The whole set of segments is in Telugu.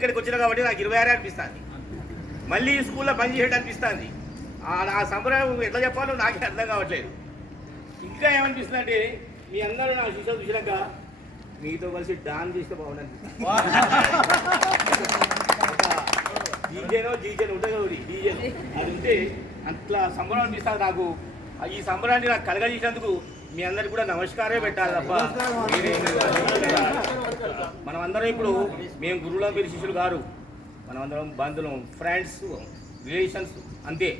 ఇక్కడికి వచ్చినా కాబట్టి నాకు 26 అనిపిస్తుంది. మళ్ళీ స్కూల్లో పని చేయడం అనిపిస్తుంది. ఆ సంబరం ఎట్లా చెప్పాలో నాకే అర్థం కావట్లేదు. ఇంకా ఏమనిపిస్తుంది అంటే మీ అందరూ నా శిష్యులు చూసినాక మీతో కలిసి డాన్స్ చేస్తే బాగుంటుంది. డీజేనో ఉంటుంది కదా డీజే, అది ఉంటే అట్లా సంబరం అనిపిస్తుంది నాకు. ఈ సంబరాన్ని నాకు కలగజేసినందుకు మీ అందరికి కూడా నమస్కారమే పెట్టాలి తప్ప మనమందరం ఇప్పుడు మేము గురువుల మీరు శిష్యులు గారు, మనమందరం బంధువులం, ఫ్రెండ్స్, రిలేషన్స్ అంతే.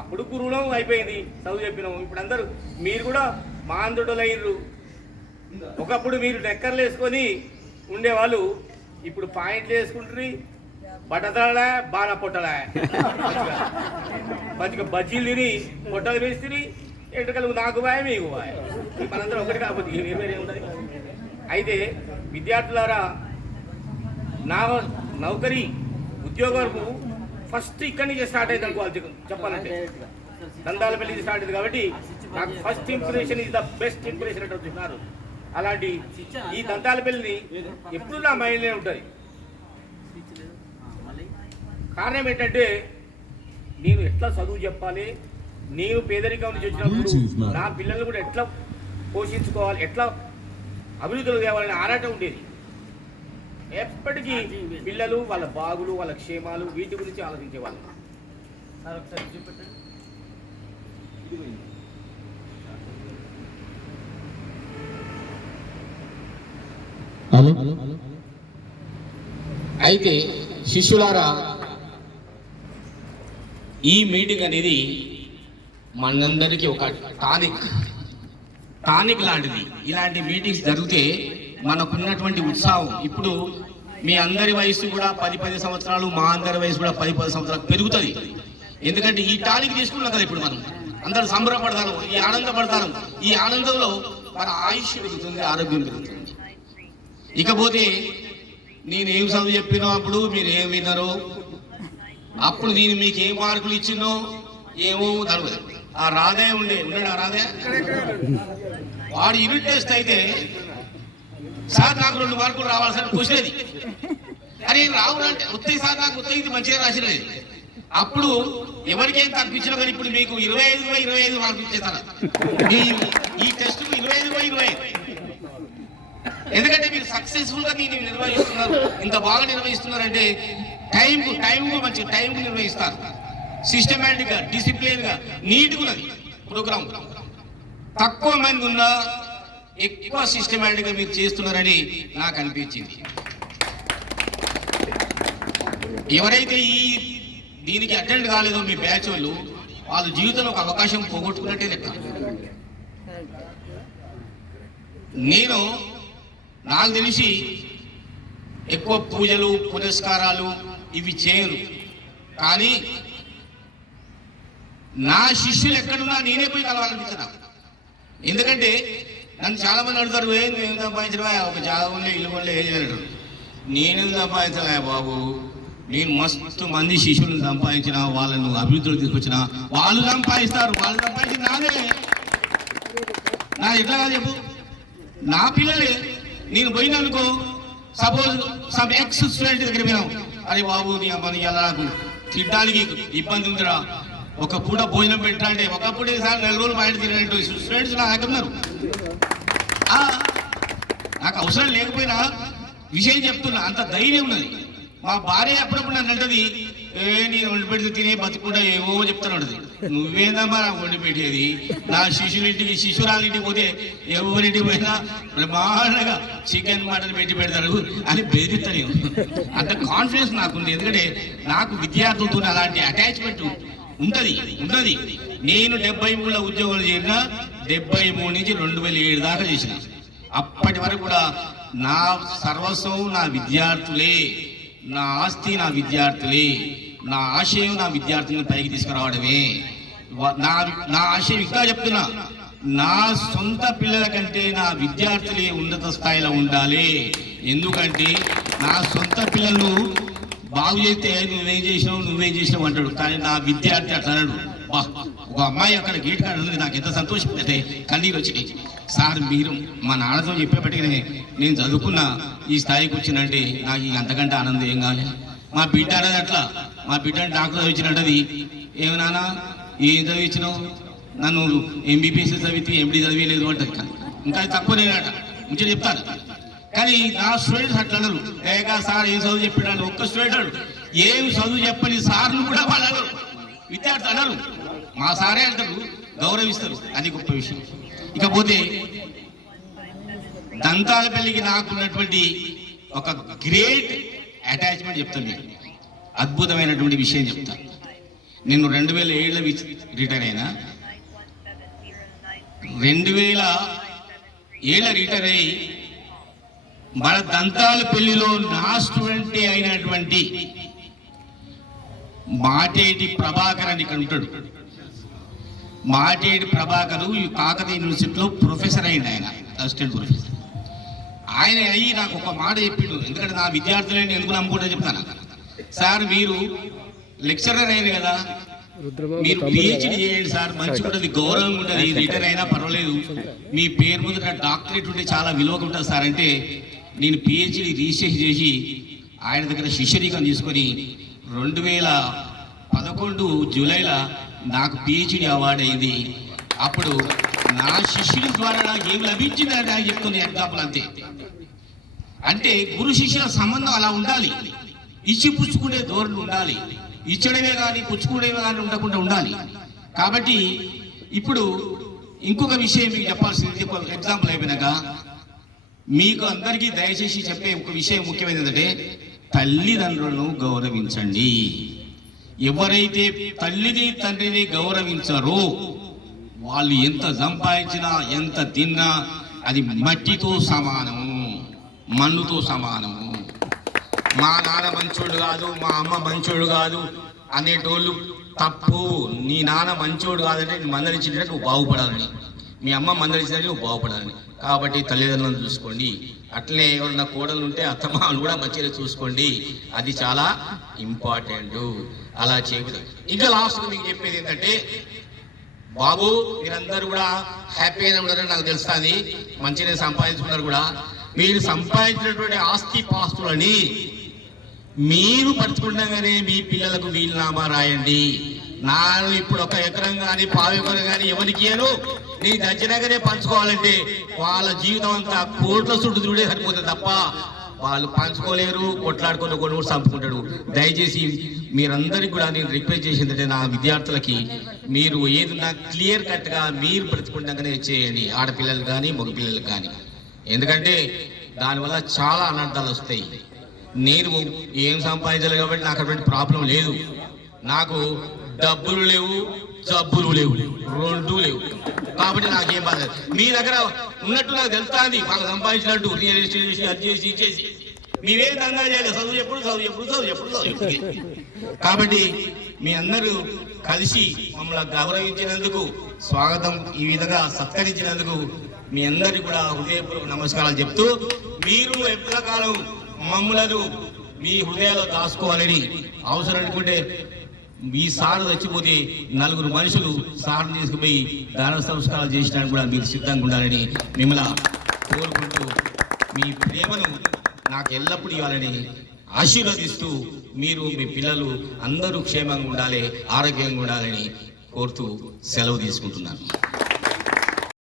అప్పుడు గురువులం అయిపోయింది, చదువు చెప్పినాం. ఇప్పుడు అందరూ మీరు కూడా మా ఆంధ్రుడులయ్యారు. ఒకప్పుడు మీరు నెక్కర్లు వేసుకొని ఉండేవాళ్ళు, ఇప్పుడు పాయింట్లు వేసుకుంటారు, బట్టతలే బాణ పొట్టలే, మంచిగా బజ్జీలు తిని పొట్టలు వేసి ఎంటకలు నాకు బాయ్ మీకు బాయ్, మనందరం ఒకటి కాకపోతే వేరే ఉంటుంది. అయితే విద్యార్థులారా, నా నౌకరీ ఉద్యోగం ఫస్ట్ ఇక్కడి నుంచి స్టార్ట్ అయింది అనుకోవాలి. చెప్పాలంటే దందాలపల్లి స్టార్ట్ అయింది కాబట్టి నాకు first impression is the best impression అంటే చూస్తున్నారు. అలాంటి ఈ దంతాలపల్లిని ఎప్పుడు నా మైండ్లో ఉంటుంది. కారణం ఏంటంటే నేను ఎట్లా చదువు చెప్పాలి, నేను పేదరికం నుంచి వచ్చినప్పుడు నా పిల్లల్ని కూడా ఎట్లా పోషించుకోవాలి, ఎట్లా అభివృద్ధిలో తేవాలని ఆరాటం ఉండేది. ఎప్పటికీ పిల్లలు, వాళ్ళ బాగులు, వాళ్ళ క్షేమాలు, వీటి గురించి ఆలోచించేవాళ్ళు. అయితే శిష్యులారా, ఈ మీటింగ్ అనేది మనందరికీ ఒక టానిక్ లాంటిది. ఇలాంటి మీటింగ్స్ జరిగితే మనకున్నటువంటి ఉత్సాహం, ఇప్పుడు మీ అందరి వయసు కూడా 10 సంవత్సరాలు, మా అందరి వయసు కూడా 10 సంవత్సరాలు పెరుగుతుంది. ఎందుకంటే ఈ టానిక్ తీసుకున్నాం కదా, ఇప్పుడు మనం అందరూ సంబరపడతాను, ఈ ఆనందపడతాను. ఈ ఆనందంలో మన ఆయుష్ పెరుగుతుంది, ఆరోగ్యం పెరుగుతుంది. ఇకపోతే నేను ఏం చదువు చెప్పినో అప్పుడు మీరు ఏం విన్నారో, అప్పుడు నేను మీకు ఏ మార్కులు ఇచ్చినో ఏమో తెలియదు. ఆ రాధే ఉన్నాడు, ఆ రాధే వాడు యూనిట్ టెస్ట్ అయితే సార్ నాకు 2 మార్కులు రావాలి సార్ కూర్చునేది. అరే రావునంటే వస్తాయి సార్, నాకు వస్తాయి, ఇది మంచిగా రాసినది. అప్పుడు ఎవరికేం తప్పించినా కానీ ఇప్పుడు మీకు 25/25 మార్కులు ఇచ్చేస్తాను. ఈ టెస్ట్ 25/25. ఎందుకంటే మీరు సక్సెస్ఫుల్ గా దీన్ని నిర్వహిస్తున్నారు. ఇంత బాగా నిర్వహిస్తున్నారంటే టైంకు మంచి టైంకు నిర్వహిస్తారు. సిస్టమేటిక్ గా, డిసిప్లిన్ గా, నీట్ గా ఉన్నది ప్రోగ్రామ్. తక్కువ మంది ఉన్నా ఎక్కువ సిస్టమేటిక్ గా మీరు చేస్తున్నారని నాకు అనిపించింది. ఎవరైతే దీనికి అటెండ్ కాలేదో మీ బ్యాచ్ వాళ్ళ జీవితంలో ఒక అవకాశం పోగొట్టుకున్నట్టే లెక్క. నాకు తెలిసి ఎక్కువ పూజలు, పురస్కారాలు ఇవి చేయను, కానీ నా శిష్యులు ఎక్కడున్నా నేనే పోయి కలవాలనిపించిన. ఎందుకంటే నన్ను చాలా మంది అడుగుతారు, నేను సంపాదించడమా, ఒక జాగంలో ఇల్లు కొనలే ఏం చేయలేడు. నేనేం సంపాదించలే బాబు, నేను మస్తు మంది శిష్యులను సంపాదించిన, వాళ్ళను అభివృద్ధిలో తీసుకొచ్చిన. వాళ్ళు సంపాదిస్తారు, వాళ్ళు సంపాదించిన నా ఎట్లా చెప్పు. నా పిల్లలే నేను పోయిననుకో, సపోజ్ సమ్ ఎక్స్ స్టూడెంట్ దగ్గర పోయినాం, అరే బాబు నీ అమ్మని ఇలా నాకు తినడానికి ఇబ్బంది ఉందిరా, ఒక పూట భోజనం పెట్టా అంటే ఒకప్పుడు సార్ 4 రోజులు బయట తిరిగినట్టు స్టూడెంట్స్ నా దగ్గర. నాకు అవసరం లేకపోయినా విషయం చెప్తున్నా, అంత ధైర్యం ఉన్నది. మా భార్య అప్పుడప్పుడు నన్ను అంటది, నేను వండి పెడితే తినే బతుకుండా ఏమో చెప్తాను అంటది. నువ్వేందమ్మా నాకు వండి పెట్టేది, నా శిష్యురాలింటికి పోతే ఎవరింటికి పోయినా బ్రహ్మాండంగా చికెన్ మటన్ పెట్టి పెడతారు అని బెదిరిస్తాను. అంత కాన్ఫిడెన్స్ నాకుంది. ఎందుకంటే నాకు విద్యార్థులతో అలాంటి అటాచ్మెంట్ ఉంటది. నేను 73లో ఉద్యోగాలు చేరిన, 73 నుంచి 2007 దాకా చేసిన. అప్పటి వరకు కూడా నా సర్వస్వం నా విద్యార్థులే, నా ఆస్తి నా విద్యార్థులే, నా ఆశయం నా విద్యార్థులను పైకి తీసుకురావడమే. నా ఆశయం ఇంకా చెప్తున్నా, నా సొంత పిల్లల కంటే నా విద్యార్థులే ఉన్నత స్థాయిలో ఉండాలి. ఎందుకంటే నా సొంత పిల్లలు బాగు చేస్తే నువ్వేం చేసినావు అంటాడు, కానీ నా విద్యార్థి అట్లా అన్నాడు. ఒక అమ్మాయి అక్కడ గేట్ కాడ ఉంది, నాకు ఎంత సంతోషం అయితే కన్నీరు వచ్చినాయి. సార్ మీరు మా నాన్నతో చెప్పేప్పటికీ నేను చదువుకున్న ఈ స్థాయికి వచ్చినంటే నాకు అంతకంటే ఆనందం ఏం కావాలి. మా బిడ్డ అనేది అట్లా, మా బిడ్డని డాక్టర్ చదివించినట్టది. ఏమి నాన్న ఏం చదివించినావు? నన్ను ఎంబీబీఎస్ చదివితే ఎండి చదివేలేదు అంటది. ఇంకా తక్కువ నేనట మంచిగా చెప్తాను. కానీ నా స్టూడెంట్స్ అట్లా అన్నారు, ఏగా సార్ ఏం చదువు చెప్పాడు. ఒక్క స్టూడెంట్ అడు ఏం చదువు చెప్పని సార్ను కూడా వాళ్ళు అన్నారు, విద్యార్థులు అన్నారు. మా సారే అంటారు, గౌరవిస్తారు. అది గొప్ప విషయం. ఇకపోతే దంతాల పెళ్లికి నాకున్నటువంటి ఒక గ్రేట్ అటాచ్మెంట్ చెప్తాను మీకు. అద్భుతమైనటువంటి విషయం చెప్తాను. నేను 2007లో రిటైర్ అయినా. 2007 రిటైర్ అయ్యి మన దంతాల పెళ్లిలో నా స్టూడెంటే అయినటువంటి మాటేటి ప్రభాకర్ అని ఇక్కడ ఉంటాడు. మాటేటి ప్రభాకరు ఈ కాకతీయ యూనివర్సిటీలో ప్రొఫెసర్ అయింది. ఆయన అసిస్టెంట్ ప్రొఫెసర్. ఆయన అయ్యి నాకు ఒక మాట చెప్పిండు. ఎందుకంటే నా విద్యార్థులని ఎందుకు నమ్ముకుంటా చెప్తాను. సార్ మీరు లెక్చరర్ అయింది కదా, మీరు పిహెచ్డి చేయండి సార్, మంచిగా ఉంటుంది, గౌరవం ఉంటుంది, రిటైర్ అయినా పర్వాలేదు, మీ పేరు ముందు డాక్టరేట్ ఉంటే చాలా విలువగా ఉంటుంది సార్ అంటే, నేను పిహెచ్డి రీసెర్చ్ చేసి ఆయన దగ్గర శిష్యరీకం తీసుకొని 2011 జూలైలో నాకు పిహెచ్డి అవార్డు అయింది. అప్పుడు నా శిష్యుల ద్వారా నాకు ఏం లభించింది అని ఆయన చెప్తుంది. ఎగ్జాంపుల్ అంతే. అంటే గురు శిష్యుల సంబంధం అలా ఉండాలి. ఇచ్చి పుచ్చుకునే ధోరణి ఉండాలి. ఇచ్చడమే కానీ పుచ్చుకునేవే కానీ ఉండకుండా ఉండాలి. కాబట్టి ఇప్పుడు ఇంకొక విషయం మీకు చెప్పాల్సింది. ఎగ్జాంపుల్ అయిపోయినాక మీకు అందరికీ దయచేసి చెప్పే ఒక విషయం ముఖ్యమైనది ఏంటంటే, తల్లిదండ్రులను గౌరవించండి. ఎవరైతే తల్లిని తండ్రిని గౌరవించరో వాళ్ళు ఎంత సంపాదించినా ఎంత తిన్నా అది మట్టితో సమానము, మన్నుతో సమానము. మా నాన్న మంచోడు కాదు, మా అమ్మ మంచోడు కాదు అనేటోళ్ళు తప్పు. నీ నాన్న మంచోడు కాదంటే నేను మందలించినట్టు నువ్వు బాగుపడాలని, మీ అమ్మ మందలించినట్టు నువ్వు బాగుపడాలని. కాబట్టి తల్లిదండ్రులను చూసుకోండి. అట్లనే ఎవరన్నా కోడలు ఉంటే అత్తమాను కూడా మంచిగా చూసుకోండి. అది చాలా ఇంపార్టెంట్. అలా చేయకూడదు. ఇంకా లాస్ట్ మీకు చెప్పేది ఏంటంటే, బాబు మీరందరూ కూడా హ్యాపీగా ఉన్నారని నాకు తెలుస్తుంది, మంచిగా సంపాదించుకున్నారు కూడా. మీరు సంపాదించినటువంటి ఆస్తి పాస్తులని మీరు పంచుకుండగానే మీ పిల్లలకు వీలునామా రాయండి. నాను ఇప్పుడు 1 ఎకరం కానీ 1/4 ఎకరం కానీ ఎవరికి ఇయ్యను, నీ దర్జనగానే పంచుకోవాలంటే వాళ్ళ జీవితం అంతా కోట్ల చుట్టూ చూడే సరిపోతుంది తప్ప వాళ్ళు పంచుకోలేరు. కొట్లాడుకొని కూడా చంపుకుంటాడు. దయచేసి మీరందరికీ కూడా నేను రిక్వెస్ట్ చేసిందంటే, నా విద్యార్థులకి మీరు ఏదన్నా క్లియర్ కట్గా మీరు బ్రతుకుండగానే చేయండి, ఆడపిల్లలు కానీ మగపిల్లలు కానీ. ఎందుకంటే దానివల్ల చాలా అనర్థాలు వస్తాయి. నేను ఏం సంపాదించలేదు కాబట్టి నాకు అటువంటి ప్రాబ్లం లేదు. నాకు డబ్బులు లేవు, జబ్బులు లేవు, రెండూ లేవు. కాబట్టి నాకేం బాధ. మీ దగ్గర ఉన్నట్టు నాకు తెలుస్తుంది, మాకు సంపాదించినట్టు రియల్ ఎస్టేట్ చేసి అది చేసి ఇచ్చేసి మీవేం దంగా చేయలేదు. చదువు ఎప్పుడు. కాబట్టి మీ అందరూ కలిసి మమ్మల్ని గౌరవించినందుకు, స్వాగతం ఈ విధంగా సత్కరించినందుకు మీ అందరికీ కూడా హృదయపూర్వక నమస్కారాలు చెప్తూ, మీరు ఎప్పటికాలం మమ్మలను మీ హృదయాల్లో దాచుకోవాలని, అవసరం అనుకుంటే మీ సార్ చచ్చిపోతే 4 మనుషులు సార్ని తీసుకుపోయి దాన సంస్కారాలు చేసినానికి కూడా మీరు సిద్ధంగా ఉండాలని మిమ్మల్ని కోరుకుంటూ, మీ ప్రేమను నాకు ఎల్లప్పుడూ ఇవ్వాలని ఆశీర్వదిస్తూ, మీరు మీ పిల్లలు అందరూ క్షేమంగా ఉండాలి, ఆరోగ్యంగా ఉండాలని కోరుతూ సెలవు తీసుకుంటున్నాను.